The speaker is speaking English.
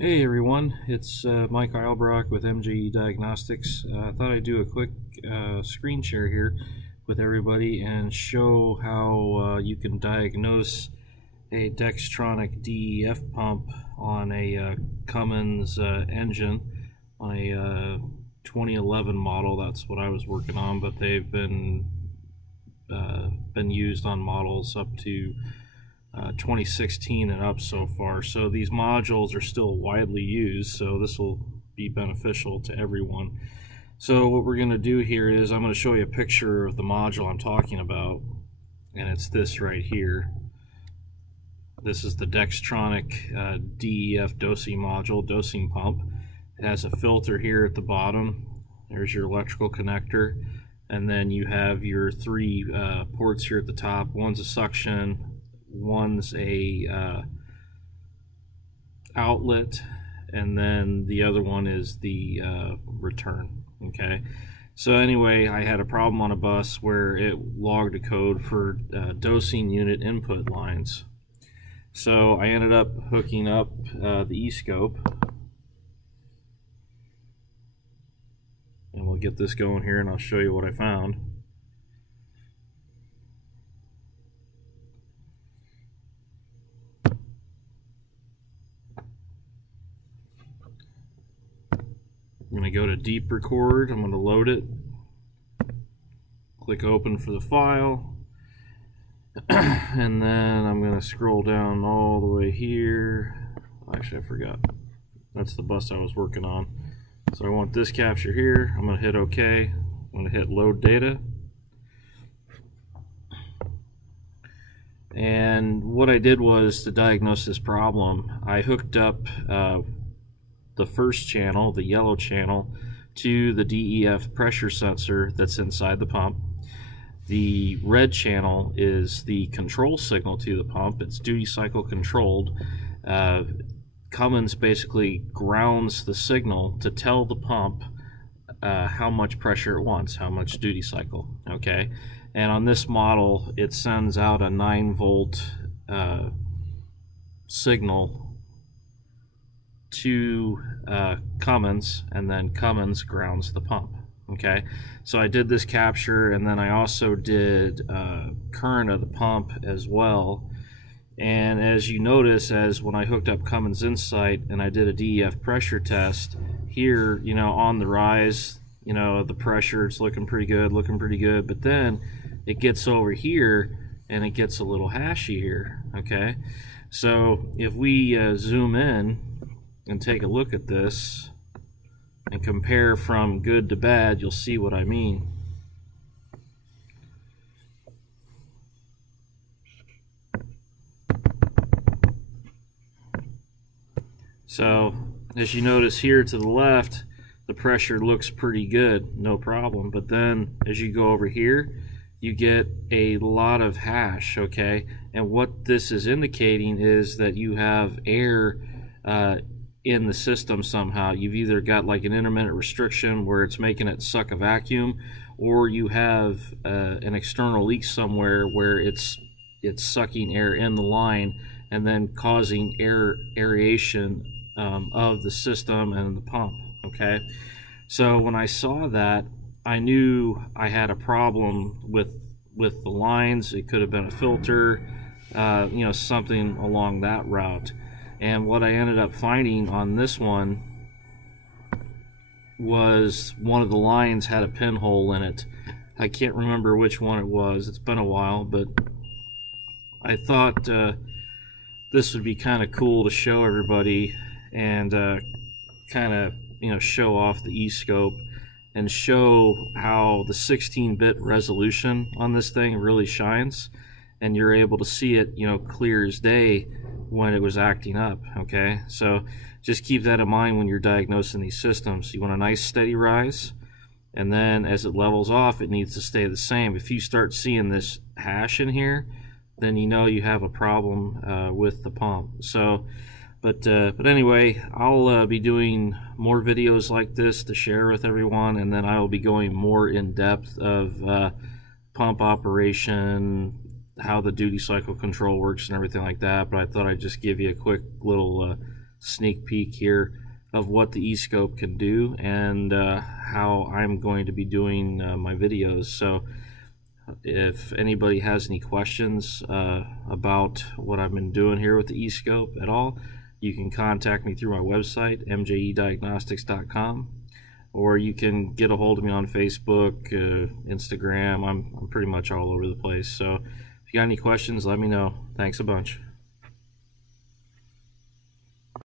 Hey everyone, it's Mike Eilbrock with MGE Diagnostics. I thought I'd do a quick screen share here with everybody and show how you can diagnose a Dextronic DEF pump on a Cummins engine on a 2011 model. That's what I was working on, but they've been used on models up to 2016 and up so far. So these modules are still widely used, so this will be beneficial to everyone. So what we're going to do here is I'm going to show you a picture of the module I'm talking about, and it's this right here. This is the Dextronic DEF dosing module, dosing pump. It has a filter here at the bottom. There's your electrical connector, and then you have your three ports here at the top. One's a suction, one's a outlet, and then the other one is the return. Okay, so anyway, I had a problem on a bus where it logged a code for dosing unit input lines. So I ended up hooking up the Escope, and we'll get this going here and I'll show you what I found. I'm going to go to deep record. I'm going to load it, click open for the file, and then I'm going to scroll down all the way here. Actually, I forgot. That's the bus I was working on. So I want this capture here. I'm going to hit OK. I'm going to hit load data. And what I did was to diagnose this problem, I hooked up the first channel, the yellow channel, to the DEF pressure sensor that's inside the pump. The red channel is the control signal to the pump. It's duty cycle controlled. Cummins basically grounds the signal to tell the pump how much pressure it wants, how much duty cycle. Okay, and on this model it sends out a 9-volt signal to Cummins, and then Cummins grounds the pump. Okay, so I did this capture, and then I also did current of the pump as well. And as you notice, as when I hooked up Cummins Insight and I did a DEF pressure test here, you know, on the rise, you know, the pressure, it's looking pretty good, but then it gets over here and it gets a little hashy here. Okay, so if we zoom in and take a look at this and compare from good to bad, you'll see what I mean. So as you notice here to the left, the pressure looks pretty good, no problem, but then as you go over here, you get a lot of hash. Okay, and what this is indicating is that you have air in the system somehow. You've either got like an intermittent restriction where it's making it suck a vacuum, or you have an external leak somewhere where it's sucking air in the line and then causing aeration of the system and the pump. Okay, so when I saw that, I knew I had a problem with the lines. It could have been a filter, you know, something along that route. And what I ended up finding on this one was one of the lines had a pinhole in it. I can't remember which one it was. It's been a while, but I thought this would be kind of cool to show everybody and kind of, you know, show off the Escope and show how the 16-bit resolution on this thing really shines, and you're able to see it, you know, clear as day when it was acting up. Okay, so just keep that in mind when you're diagnosing these systems. You want a nice steady rise, and then as it levels off, it needs to stay the same. If you start seeing this hash in here, then you know you have a problem with the pump. So but anyway, I'll be doing more videos like this to share with everyone, and then I will be going more in depth of pump operation, how the duty cycle control works and everything like that. But I thought I'd just give you a quick little sneak peek here of what the Escope can do and how I'm going to be doing my videos. So if anybody has any questions about what I've been doing here with the Escope at all, you can contact me through my website, mjediagnostics.com, or you can get a hold of me on Facebook, Instagram. I'm pretty much all over the place. So if you got any questions, let me know. Thanks a bunch.